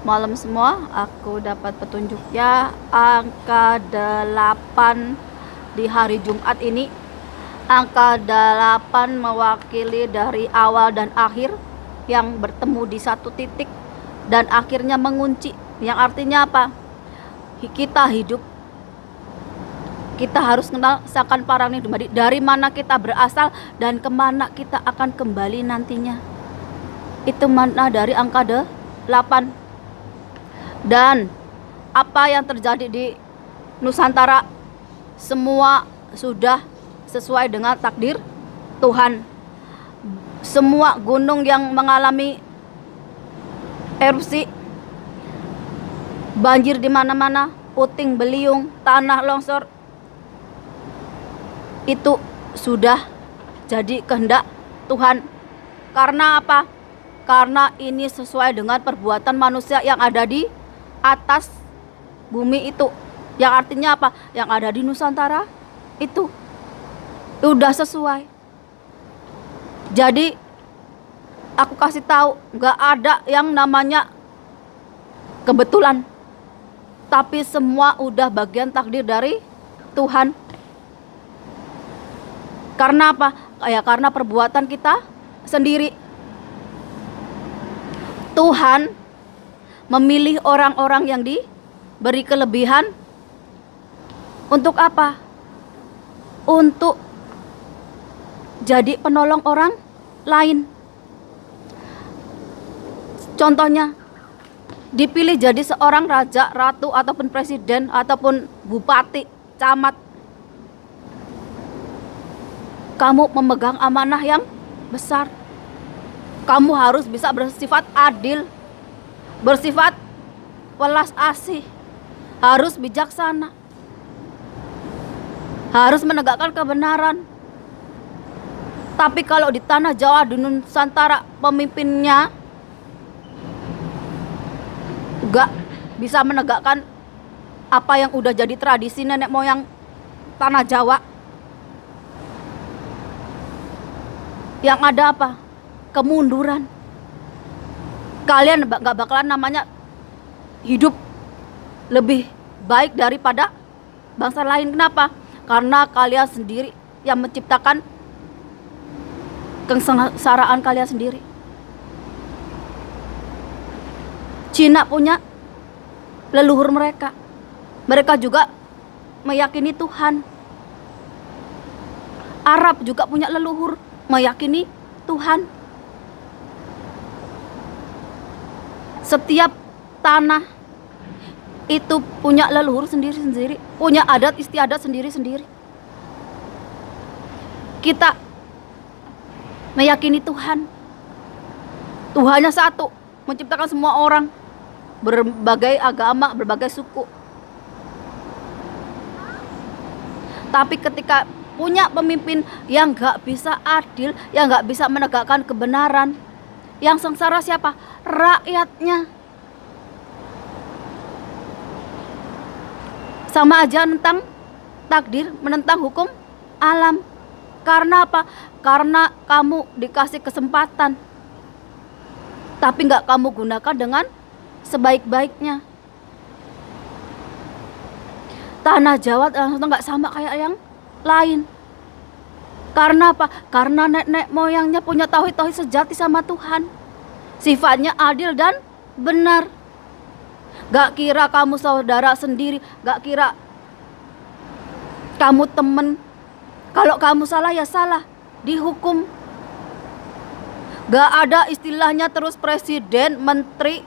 malam semua. Aku dapat petunjuknya angka 8 di hari Jumat ini. Angka 8 mewakili dari awal dan akhir yang bertemu di satu titik dan akhirnya mengunci. Yang artinya apa? Kita hidup, kita harus kenal seakan parang ini dari mana kita berasal dan kemana kita akan kembali nantinya. Itu makna dari angka 8. Dan apa yang terjadi di Nusantara semua sudah sesuai dengan takdir Tuhan. Semua gunung yang mengalami erupsi, banjir di mana-mana, puting beliung, tanah longsor, itu sudah jadi kehendak Tuhan. Karena apa? Karena ini sesuai dengan perbuatan manusia yang ada di atas bumi itu. Yang artinya apa? Yang ada di Nusantara itu udah sesuai. Jadi aku kasih tahu, nggak ada yang namanya kebetulan, tapi semua udah bagian takdir dari Tuhan. Karena apa? Ya karena perbuatan kita sendiri. Tuhan memilih orang-orang yang diberi kelebihan untuk apa? Untuk jadi penolong orang lain. Contohnya, dipilih jadi seorang raja, ratu, ataupun presiden, ataupun bupati, camat. Kamu memegang amanah yang besar. Kamu harus bisa bersifat adil, bersifat welas asih, harus bijaksana, harus menegakkan kebenaran. Tapi kalau di tanah Jawa, di Nusantara, pemimpinnya gak bisa menegakkan apa yang udah jadi tradisi nenek moyang tanah Jawa. Yang ada apa? Kemunduran. Kalian gak bakalan namanya hidup lebih baik daripada bangsa lain. Kenapa? Karena kalian sendiri yang menciptakan kesengsaraan kalian sendiri. Cina punya leluhur mereka. Mereka juga meyakini Tuhan. Arab juga punya leluhur, meyakini Tuhan. Setiap tanah itu punya leluhur sendiri-sendiri, punya adat istiadat sendiri-sendiri. Kita meyakini Tuhan. Tuhannya satu, menciptakan semua orang, berbagai agama, berbagai suku. Tapi ketika punya pemimpin yang gak bisa adil, yang gak bisa menegakkan kebenaran, yang sengsara siapa? Rakyatnya. Sama aja menentang takdir, menentang hukum alam. Karena apa? Karena kamu dikasih kesempatan, tapi gak kamu gunakan dengan sebaik-baiknya. Tanah Jawa gak sama kayak yang lain. Karena apa? Karena nenek moyangnya punya tauhid sejati sama Tuhan. Sifatnya adil dan benar. Gak kira kamu saudara sendiri, gak kira kamu temen. Kalau kamu salah ya salah, dihukum. Gak ada istilahnya terus presiden, menteri,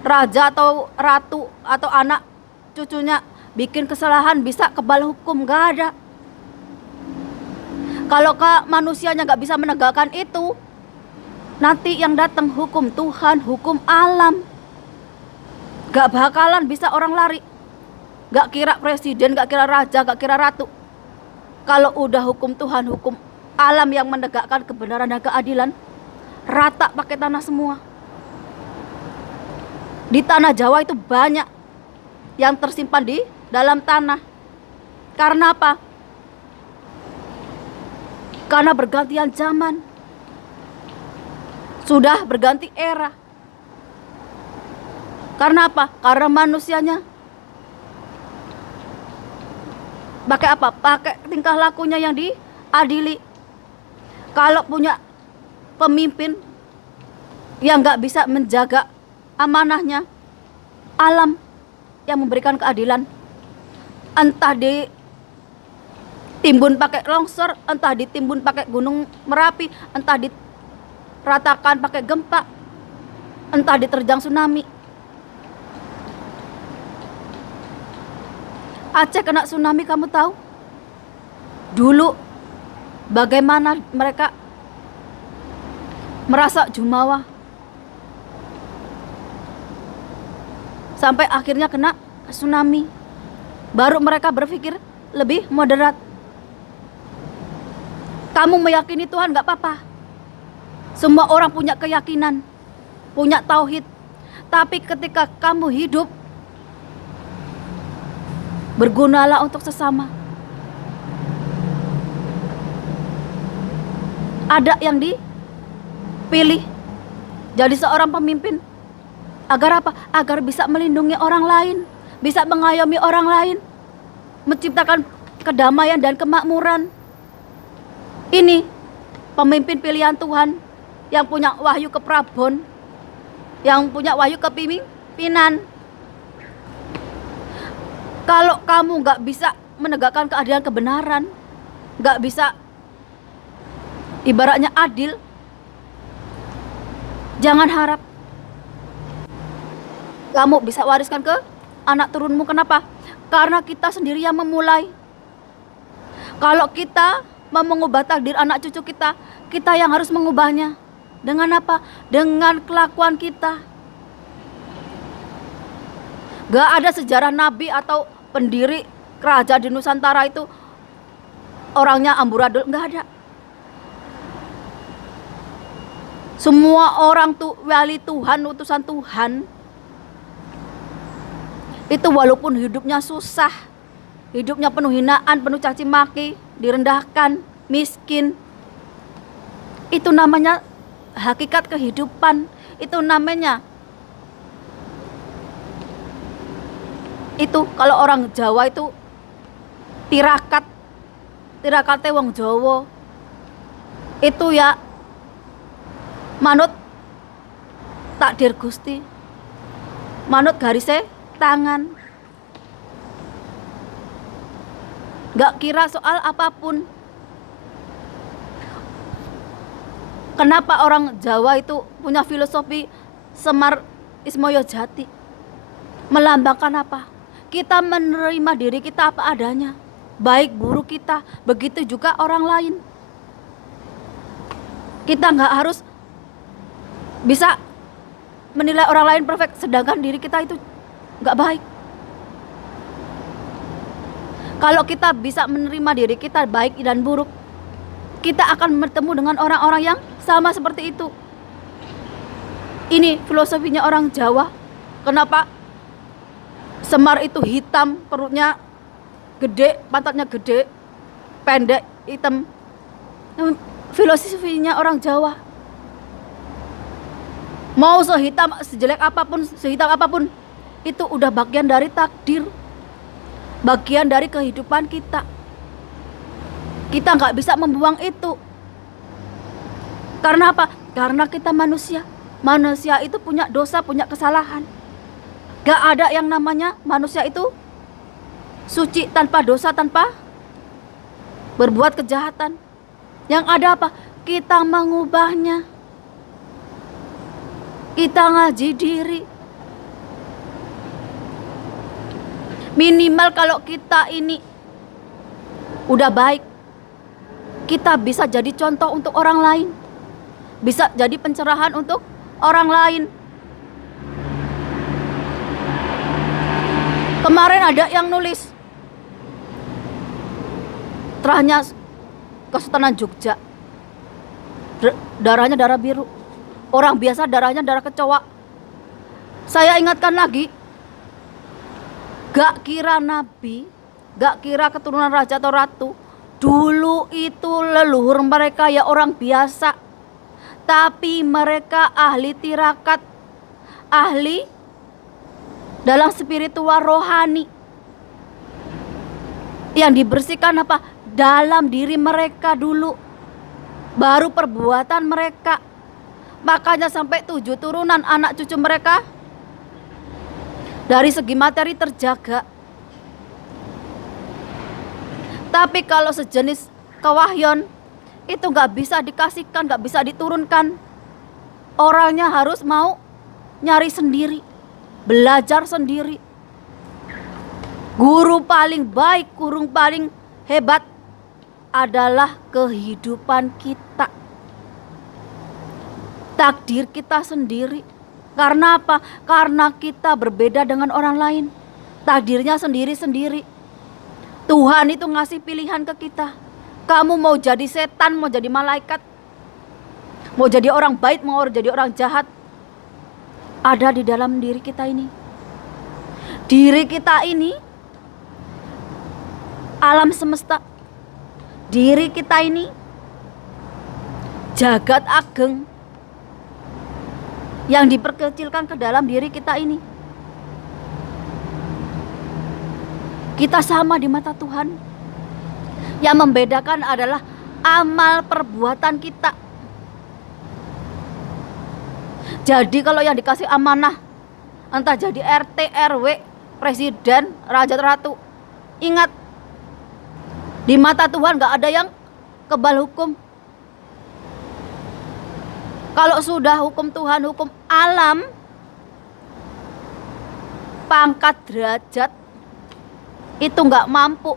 raja atau ratu atau anak cucunya bikin kesalahan bisa kebal hukum. Gak ada. Kalau manusianya gak bisa menegakkan itu, nanti yang datang hukum Tuhan, hukum alam. Gak bakalan bisa orang lari. Gak kira presiden, gak kira raja, gak kira ratu. Kalau udah hukum Tuhan, hukum alam yang menegakkan kebenaran dan keadilan, rata pakai tanah semua. Di tanah Jawa itu banyak yang tersimpan di dalam tanah. Karena apa? Karena bergantian zaman. Sudah berganti era. Karena apa? Karena manusianya pakai apa? Pakai tingkah lakunya yang diadili. Kalau punya pemimpin yang nggak bisa menjaga amanahnya, alam yang memberikan keadilan, entah ditimbun pakai longsor, entah ditimbun pakai gunung Merapi, entah diratakan pakai gempa, entah diterjang tsunami. Aceh kena tsunami, kamu tahu dulu bagaimana mereka merasa jumawa, sampai akhirnya kena tsunami. Baru mereka berpikir lebih moderat. Kamu meyakini Tuhan gak apa-apa. Semua orang punya keyakinan, punya tauhid. Tapi ketika kamu hidup, bergunalah untuk sesama. Ada yang dipilih jadi seorang pemimpin agar apa? Agar bisa melindungi orang lain, bisa mengayomi orang lain, menciptakan kedamaian dan kemakmuran. Ini pemimpin pilihan Tuhan yang punya wahyu keprabon, yang punya wahyu kepemimpinan. Kalau kamu gak bisa menegakkan keadilan kebenaran, gak bisa ibaratnya adil, jangan harap kamu bisa wariskan ke anak turunmu. Kenapa? Karena kita sendiri yang memulai. Kalau kita mau mengubah takdir anak cucu kita, kita yang harus mengubahnya. Dengan apa? Dengan kelakuan kita. Gak ada sejarah nabi atau pendiri kerajaan di Nusantara itu orangnya amburadul, gak ada. Semua orang tuh wali Tuhan, utusan Tuhan. Itu walaupun hidupnya susah, hidupnya penuh hinaan, penuh caci maki, direndahkan, miskin. Itu namanya hakikat kehidupan. Itu namanya, itu kalau orang Jawa itu tirakat wong Jawa. Itu ya manut takdir Gusti, manut garise tangan, gak kira soal apapun. Kenapa orang Jawa itu punya filosofi Semar Ismoyo Jati? Melambangkan apa? Kita menerima diri kita apa adanya, baik buruk kita, begitu juga orang lain. Kita gak harus bisa menilai orang lain perfect, sedangkan diri kita itu gak baik. Kalau kita bisa menerima diri kita baik dan buruk, kita akan bertemu dengan orang-orang yang sama seperti itu. Ini filosofinya orang Jawa. Kenapa Semar itu hitam, perutnya gede, pantatnya gede, pendek, hitam. Filosofinya orang Jawa. Mau sehitam, sejelek apapun, sehitam apapun, itu udah bagian dari takdir, bagian dari kehidupan kita. Kita nggak bisa membuang itu. Karena apa? Karena kita manusia. Manusia itu punya dosa, punya kesalahan. Gak ada yang namanya manusia itu suci tanpa dosa, tanpa berbuat kejahatan. Yang ada apa? Kita mengubahnya. Kita ngaji diri. Minimal kalau kita ini udah baik, kita bisa jadi contoh untuk orang lain, bisa jadi pencerahan untuk orang lain. Kemarin ada yang nulis terahnya Kesultanan Jogja, darahnya darah biru. Orang biasa darahnya darah kecoa. Saya ingatkan lagi, gak kira nabi, gak kira keturunan raja atau ratu. Dulu itu leluhur mereka ya orang biasa, tapi mereka ahli tirakat, ahli dalam spiritual rohani yang dibersihkan apa? Dalam diri mereka dulu, baru perbuatan mereka. Makanya sampai 7 turunan anak cucu mereka dari segi materi terjaga. Tapi kalau sejenis kewahyon itu gak bisa dikasihkan, gak bisa diturunkan. Orangnya harus mau nyari sendiri, belajar sendiri. Guru paling baik, guru paling hebat adalah kehidupan kita, takdir kita sendiri. Karena apa? Karena kita berbeda dengan orang lain, takdirnya sendiri-sendiri. Tuhan itu ngasih pilihan ke kita. Kamu mau jadi setan, mau jadi malaikat, mau jadi orang baik, mau jadi orang jahat, ada di dalam diri kita ini. Diri kita ini alam semesta, diri kita ini jagat ageng yang diperkecilkan ke dalam diri kita ini. Kita sama di mata Tuhan. Yang membedakan adalah amal perbuatan kita. Jadi kalau yang dikasih amanah, entah jadi RT, RW, presiden, raja ratu, ingat, di mata Tuhan gak ada yang kebal hukum. Kalau sudah hukum Tuhan, hukum alam, pangkat derajat itu gak mampu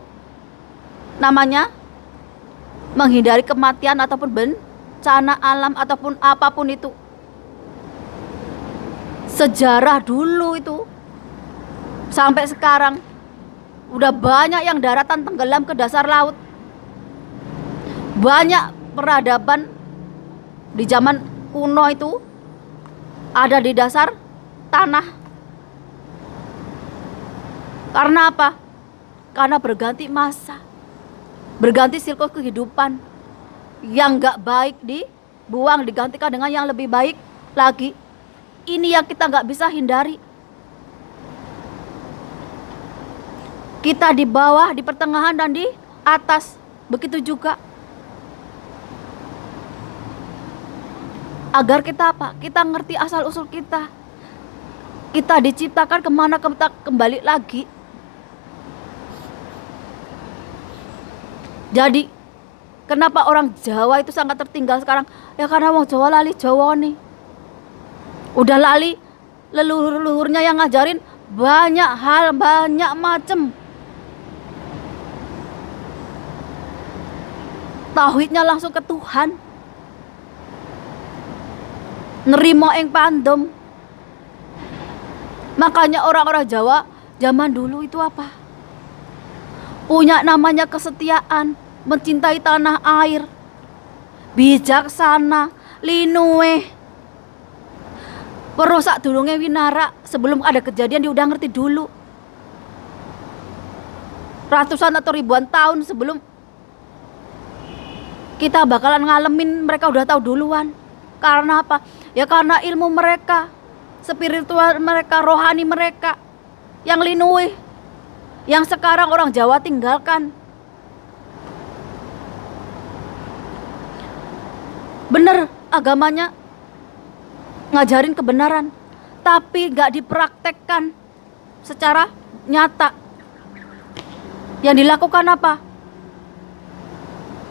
namanya menghindari kematian ataupun bencana alam ataupun apapun itu. Sejarah dulu itu sampai sekarang udah banyak yang daratan tenggelam ke dasar laut. Banyak peradaban di zaman kuno itu ada di dasar tanah. Karena apa? Karena berganti masa, berganti siklus kehidupan. Yang gak baik dibuang, digantikan dengan yang lebih baik lagi. Ini yang kita gak bisa hindari. Kita di bawah, di pertengahan, dan di atas. Begitu juga. Agar kita apa? Kita ngerti asal usul kita. Kita diciptakan kemana kita kembali lagi. Jadi kenapa orang Jawa itu sangat tertinggal sekarang? Ya karena orang Jawa lali Jawa nih. Udah lali leluhur-leluhurnya yang ngajarin banyak hal, banyak macem. Tauhidnya langsung ke Tuhan. Nerimo ing pandem. Makanya orang-orang Jawa zaman dulu itu apa? Punya namanya kesetiaan, mencintai tanah air, bijaksana, linuwe. Perosak dulunge winara, sebelum ada kejadian dia udah ngerti dulu. Ratusan atau ribuan tahun sebelum kita bakalan ngalamin, mereka udah tahu duluan. Karena apa? Ya karena ilmu mereka, spiritual mereka, rohani mereka yang linuwe, yang sekarang orang Jawa tinggalkan. Bener agamanya ngajarin kebenaran, tapi gak dipraktekkan secara nyata. Yang dilakukan apa?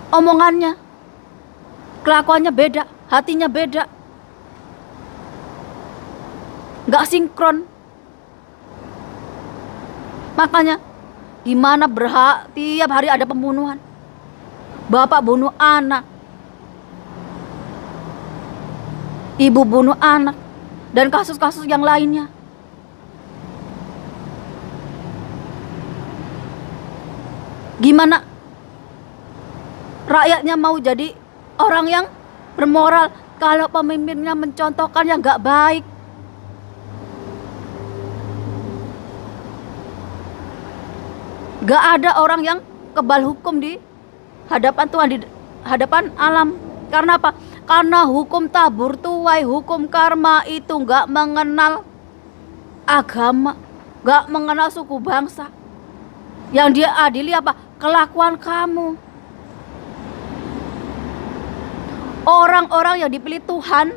Omongannya, kelakuannya beda, hatinya beda, gak sinkron. Makanya di mana tiap hari ada pembunuhan, bapak bunuh anak, ibu bunuh anak, dan kasus-kasus yang lainnya. Gimana rakyatnya mau jadi orang yang bermoral kalau pemimpinnya mencontohkan yang gak baik? Gak ada orang yang kebal hukum di hadapan Tuhan, di hadapan alam. Karena apa? Karena hukum tabur tuai, hukum karma itu gak mengenal agama. gak mengenal suku bangsa. Yang dia adili apa? Kelakuan kamu. Orang-orang yang dipilih Tuhan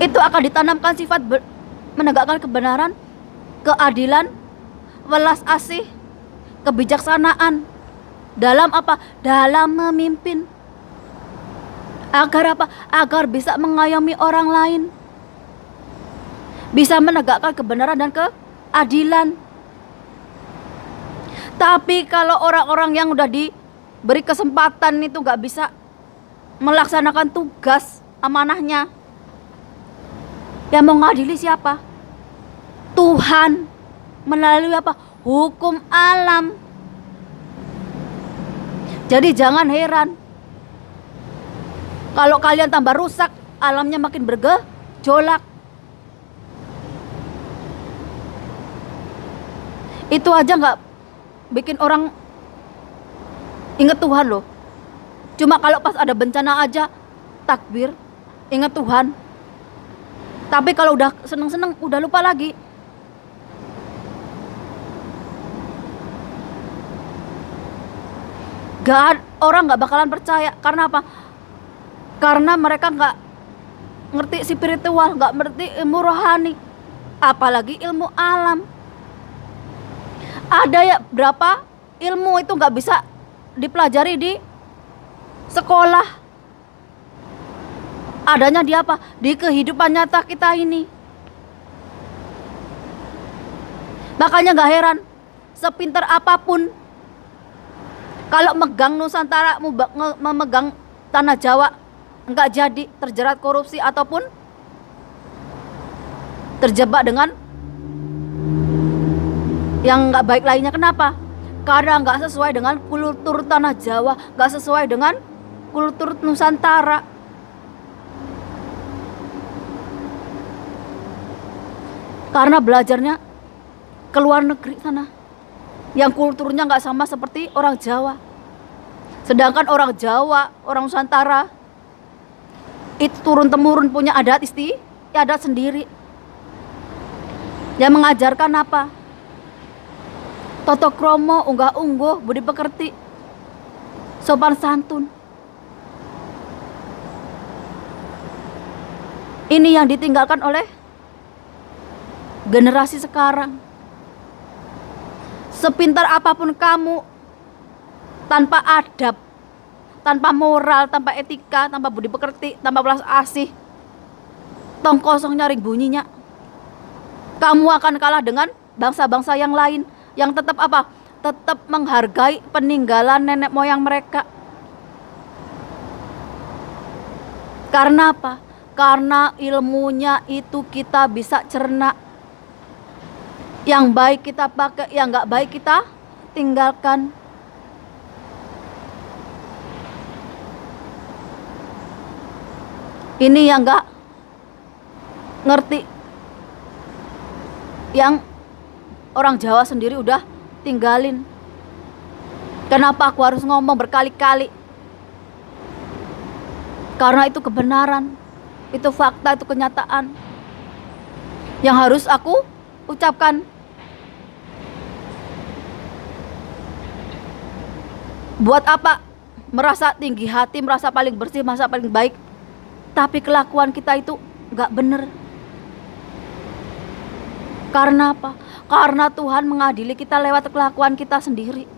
itu akan ditanamkan sifat menegakkan kebenaran, keadilan, welas asih, kebijaksanaan. Dalam apa? Dalam memimpin. Agar apa? Agar bisa mengayomi orang lain, bisa menegakkan kebenaran dan keadilan. Tapi kalau orang-orang yang udah diberi kesempatan itu gak bisa melaksanakan tugas amanahnya, yang mau ngadili siapa? Tuhan melalui apa? Hukum alam. Jadi jangan heran kalau kalian tambah rusak, alamnya makin bergejolak. Itu aja gak bikin orang ingat Tuhan loh. Cuma kalau pas ada bencana aja takbir, ingat Tuhan. Tapi kalau udah seneng-seneng udah lupa lagi. Orang gak bakalan percaya. Karena apa? Karena mereka gak ngerti spiritual, gak ngerti ilmu rohani, apalagi ilmu alam. Ada ya berapa ilmu itu gak bisa dipelajari di sekolah. Adanya di apa? Di kehidupan nyata kita ini. Makanya gak heran, sepintar apapun, kalau megang Nusantara, memegang tanah Jawa, enggak jadi terjerat korupsi ataupun terjebak dengan yang enggak baik lainnya. Kenapa? Karena enggak sesuai dengan kultur tanah Jawa, enggak sesuai dengan kultur Nusantara. Karena belajarnya ke luar negeri sana, yang kulturnya nggak sama seperti orang Jawa. Sedangkan orang Jawa, orang Nusantara itu turun temurun punya adat adat sendiri, yang mengajarkan apa? Toto kromo, unggah ungguh, budi pekerti, sopan santun. Ini yang ditinggalkan oleh generasi sekarang. Sepintar apapun kamu, tanpa adab, tanpa moral, tanpa etika, tanpa budi pekerti, tanpa belas asih, tong kosong nyaring bunyinya, kamu akan kalah dengan bangsa-bangsa yang lain yang tetap apa? Tetap menghargai peninggalan nenek moyang mereka. Karena apa? Karena ilmunya itu kita bisa cerna. Yang baik kita pakai, yang nggak baik kita tinggalkan. Ini yang nggak ngerti, yang orang Jawa sendiri udah tinggalin. Kenapa aku harus ngomong berkali-kali? Karena itu kebenaran, itu fakta, itu kenyataan yang harus aku ucapkan. Buat apa merasa tinggi hati, merasa paling bersih, merasa paling baik, tapi kelakuan kita itu gak bener? Karena apa? Karena Tuhan mengadili kita lewat kelakuan kita sendiri.